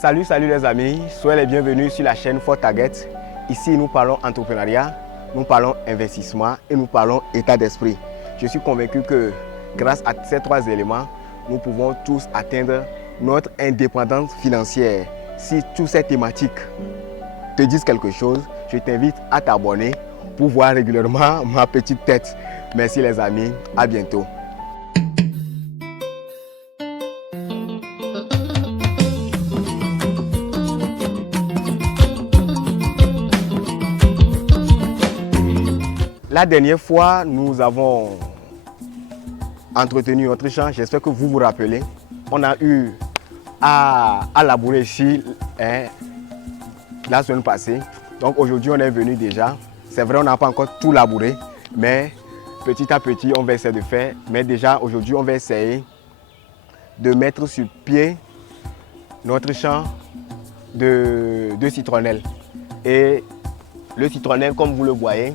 Salut les amis, soyez les bienvenus sur la chaîne Fort Target. Ici nous parlons entrepreneuriat, nous parlons investissement et nous parlons état d'esprit. Je suis convaincu que grâce à ces trois éléments, nous pouvons tous atteindre notre indépendance financière. Si toutes ces thématiques te disent quelque chose, je t'invite à t'abonner pour voir régulièrement ma petite tête. Merci les amis, à bientôt. La dernière fois, nous avons entretenu notre champ. J'espère que vous vous rappelez. On a eu à labourer ici la semaine passée. Donc aujourd'hui, on est venu déjà. C'est vrai, on n'a pas encore tout labouré, mais petit à petit, on va essayer de faire. Mais déjà, aujourd'hui, on va essayer de mettre sur pied notre champ de citronnelle. Et le citronnelle, comme vous le voyez,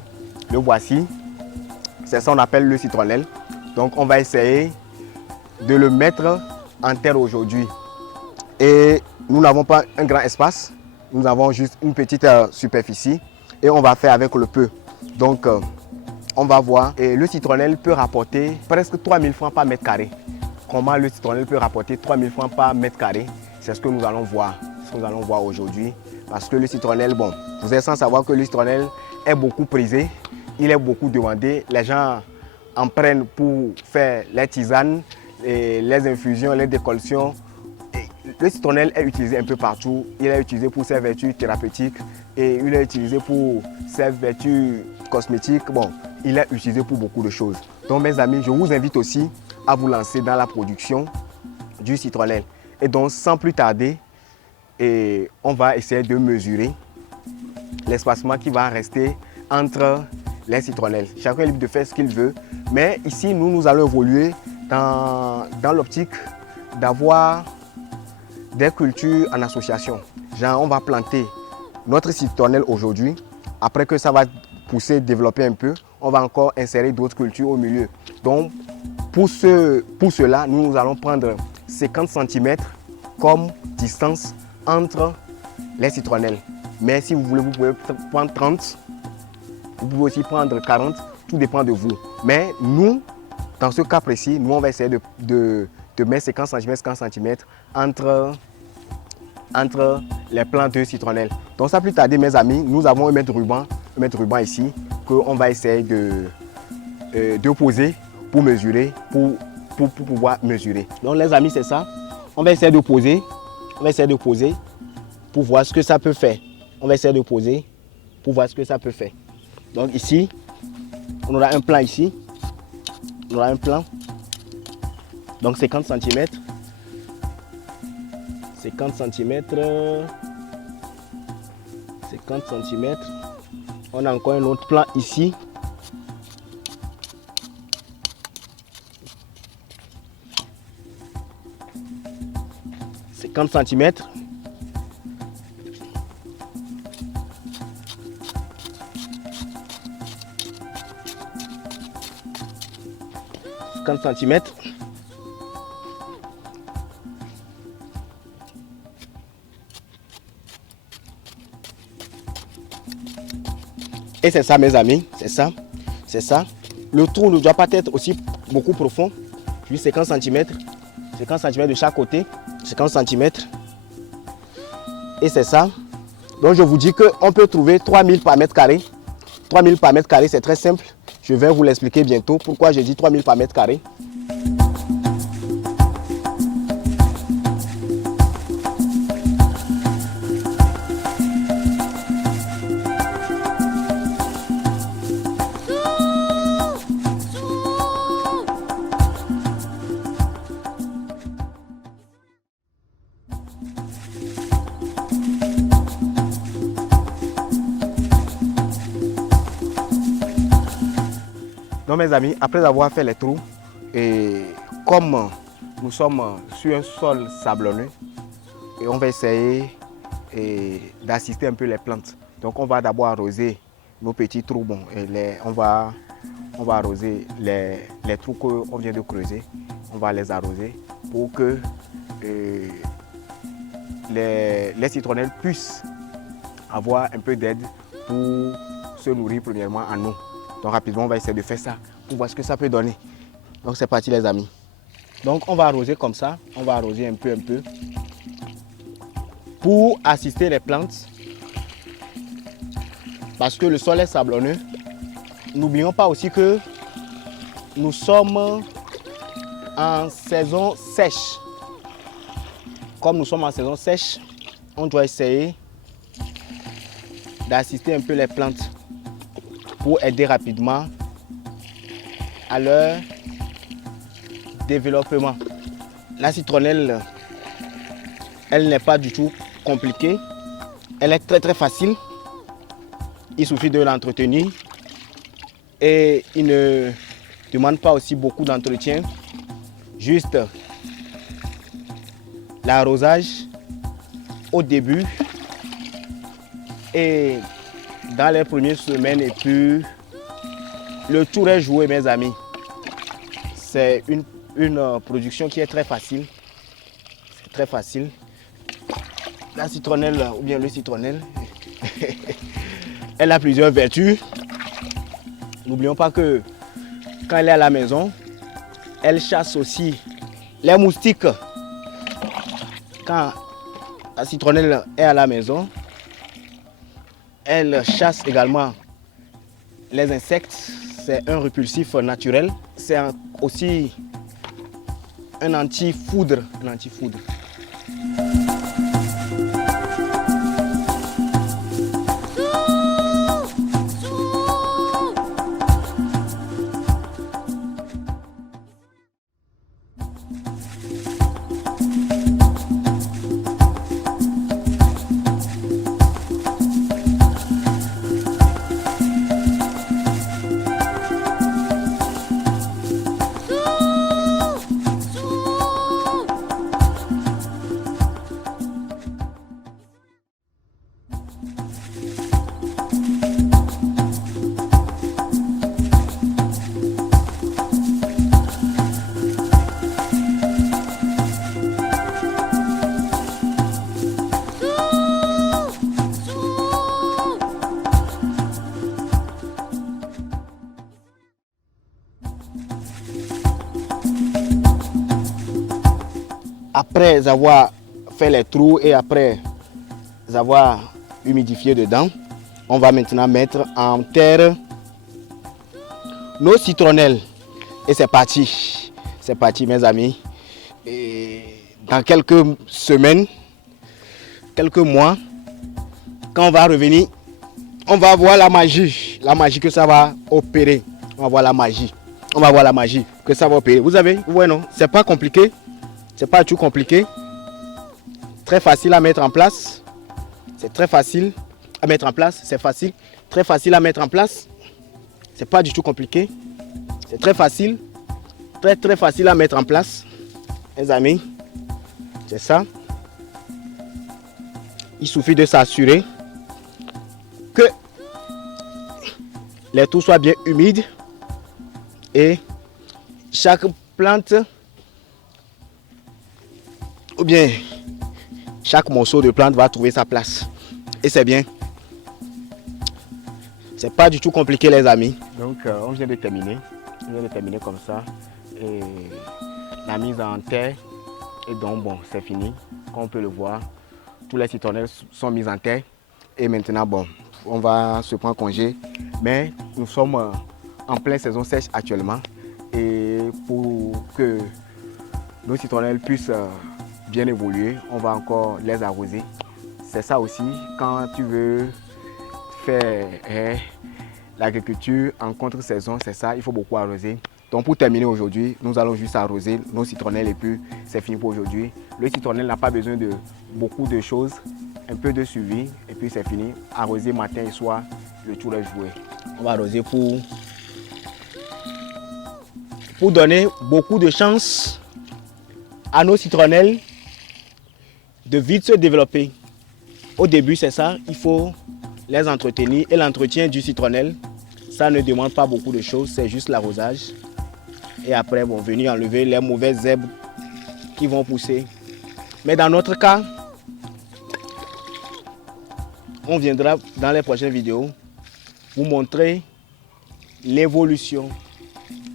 le voici, c'est ça qu'on appelle le citronnelle. Donc on va essayer de le mettre en terre aujourd'hui. Et nous n'avons pas un grand espace, nous avons juste une petite superficie et on va faire avec le peu. Donc on va voir. Et le citronnelle peut rapporter presque 3000 francs par mètre carré. Comment le citronnelle peut rapporter 3000 francs par mètre carré? C'est ce que nous allons voir. Aujourd'hui. Parce que le citronnelle, bon, vous êtes sans savoir que le citronnelle est beaucoup prisé. Il est beaucoup demandé. Les gens en prennent pour faire les tisanes, et les infusions, les décoctions. Le citronnelle est utilisé un peu partout. Il est utilisé pour ses vertus thérapeutiques et il est utilisé pour ses vertus cosmétiques. Bon, il est utilisé pour beaucoup de choses. Donc mes amis, je vous invite aussi à vous lancer dans la production du citronnelle. Et donc sans plus tarder, on va essayer de mesurer l'espacement qui va rester entre les citronnelles. Chacun est libre de faire ce qu'il veut. Mais ici, nous allons évoluer dans l'optique d'avoir des cultures en association. Genre, on va planter notre citronnelle aujourd'hui. Après que ça va pousser, développer un peu, on va encore insérer d'autres cultures au milieu. Donc, pour cela, nous allons prendre 50 cm comme distance entre les citronnelles. Mais si vous voulez, vous pouvez prendre 30. Vous pouvez aussi prendre 40, tout dépend de vous. Mais nous, dans ce cas précis, nous on va essayer de mettre 50 cm entre les plants de citronnelle. Donc ça plus tarder mes amis, nous avons un mètre ruban ici qu'on va essayer de poser pour mesurer, pour pouvoir mesurer. Donc les amis, c'est ça. On va essayer de poser. Pour voir ce que ça peut faire. On va essayer de poser pour voir ce que ça peut faire. Donc ici, on aura un plan ici. On aura un plan. Donc 50 cm. 50 cm. 50 cm. On a encore un autre plan ici. Centimètres. Centimètres. Et c'est ça mes amis, c'est ça. Le trou ne doit pas être aussi beaucoup profond, juste 50 cm. 50 cm de chaque côté, 50 cm. Et c'est ça. Donc je vous dis qu'on peut trouver 3000 par mètre carré. 3000 par mètre carré, c'est très simple. Je vais vous l'expliquer bientôt pourquoi j'ai dit 3000 par mètre carré. Donc mes amis, après avoir fait les trous, et comme nous sommes sur un sol sablonneux, et on va essayer d'assister un peu les plantes. Donc on va d'abord arroser nos petits trous. Bon, on va arroser les trous qu'on vient de creuser. On va les arroser pour que les citronnelles puissent avoir un peu d'aide pour se nourrir premièrement en eau. Donc rapidement, on va essayer de faire ça pour voir ce que ça peut donner. Donc c'est parti les amis. Donc on va arroser comme ça, on va arroser un peu. Pour assister les plantes, parce que le sol est sablonneux. N'oublions pas aussi que nous sommes en saison sèche. Comme nous sommes en saison sèche, on doit essayer d'assister un peu les plantes pour aider rapidement à leur développement. La citronnelle, elle n'est pas du tout compliquée. Elle est très facile. Il suffit de l'entretenir et il ne demande pas aussi beaucoup d'entretien. Juste l'arrosage au début et dans les premières semaines et puis le tour est joué mes amis. C'est une production qui est très facile. C'est très facile. La citronnelle ou bien le citronnelle, elle a plusieurs vertus. N'oublions pas que quand elle est à la maison, elle chasse aussi les moustiques. Quand la citronnelle est à la maison, elle chasse également les insectes. C'est un répulsif naturel. C'est aussi un anti-foudre. Après avoir fait les trous et après avoir humidifié dedans, on va maintenant mettre en terre nos citronnelles. Et c'est parti. C'est parti mes amis. Et dans quelques semaines, quelques mois, quand on va revenir, on va voir la magie que ça va opérer. On va voir la magie. On va voir la magie que ça va opérer. Vous avez, ouais non, c'est pas compliqué. C'est pas tout compliqué. Très facile à mettre en place. C'est très facile à mettre en place. C'est facile. Très facile à mettre en place. C'est pas du tout compliqué. C'est très facile. Très facile à mettre en place. Les amis, c'est ça. Il suffit de s'assurer que les trous soient bien humides et chaque plante ou bien chaque morceau de plante va trouver sa place. Et c'est bien. C'est pas du tout compliqué les amis. Donc on vient de terminer. On vient de terminer comme ça. Et la mise en terre. Et donc bon, c'est fini. Comme on peut le voir, tous les citronnelles sont mises en terre. Et maintenant bon, on va se prendre congé. Mais nous sommes en pleine saison sèche actuellement. Et pour que nos citronnelles puissent bien évoluer, on va encore les arroser. C'est ça aussi, quand tu veux faire l'agriculture en contre-saison, c'est ça, il faut beaucoup arroser. Donc pour terminer aujourd'hui, nous allons juste arroser nos citronnelles et puis c'est fini pour aujourd'hui. Le citronnelle n'a pas besoin de beaucoup de choses, un peu de suivi et puis c'est fini. Arroser matin et soir, le tour est joué. On va arroser pour donner beaucoup de chance à nos citronnelles de vite se développer. Au début, c'est ça, il faut les entretenir. Et l'entretien du citronnelle, ça ne demande pas beaucoup de choses, c'est juste l'arrosage. Et après, bon, venir enlever les mauvaises herbes qui vont pousser. Mais dans notre cas, on viendra dans les prochaines vidéos vous montrer l'évolution.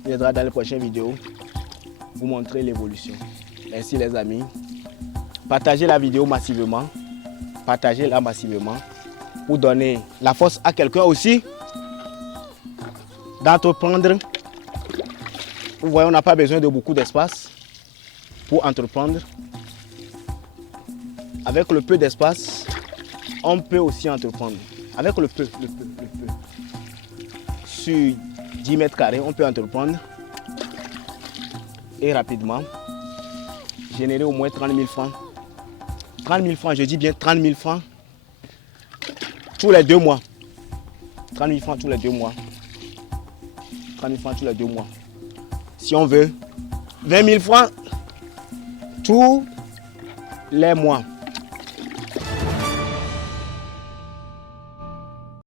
On viendra dans les prochaines vidéos vous montrer l'évolution. Merci les amis. Partagez la vidéo massivement. Partagez-la massivement pour donner la force à quelqu'un aussi d'entreprendre. Vous voyez, on n'a pas besoin de beaucoup d'espace pour entreprendre. Avec le peu d'espace, on peut aussi entreprendre. Avec le peu. Sur 10 mètres carrés, on peut entreprendre et rapidement générer au moins 30 000 francs. 30 000 francs, je dis bien 30 000 francs tous les 2 mois. 30 000 francs tous les 2 mois. 30 000 francs tous les 2 mois. Si on veut, 20 000 francs tous les mois.